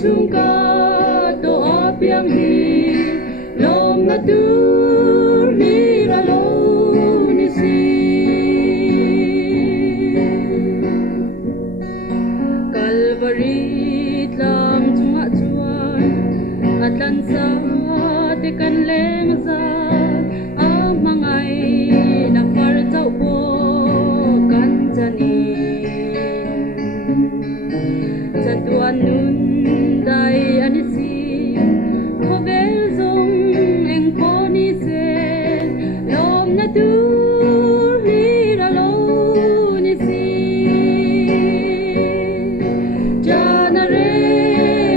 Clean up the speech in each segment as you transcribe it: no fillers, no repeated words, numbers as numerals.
chung ca to apiang hi lom na tur hi ra lo ni si Calvary tlam chunga chuan atlan sa te kan leng za amangai na far chau po kan jani Tuan nun dai anisi Hovel zong eng poni se Lom na tur hira lo ni si Jana re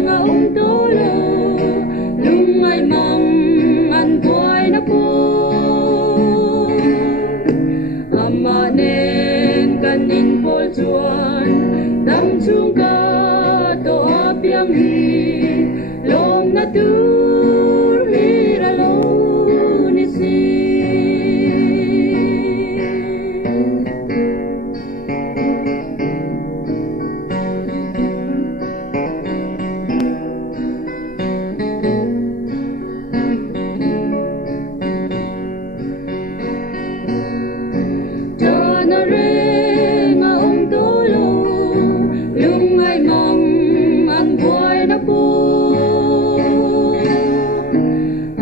nga tolo Lungay mang an boy na po Ama nen kanin pol chuan Dam chung ka Piang hi lom na tur hi ra lo ni si Jana re nga tolo lungay mang boy na po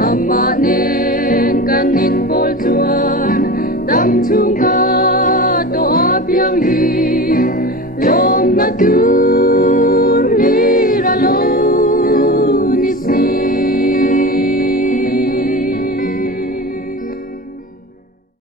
Ama nen kanin pol chuan Dam chung ka to apiang hi lom na tu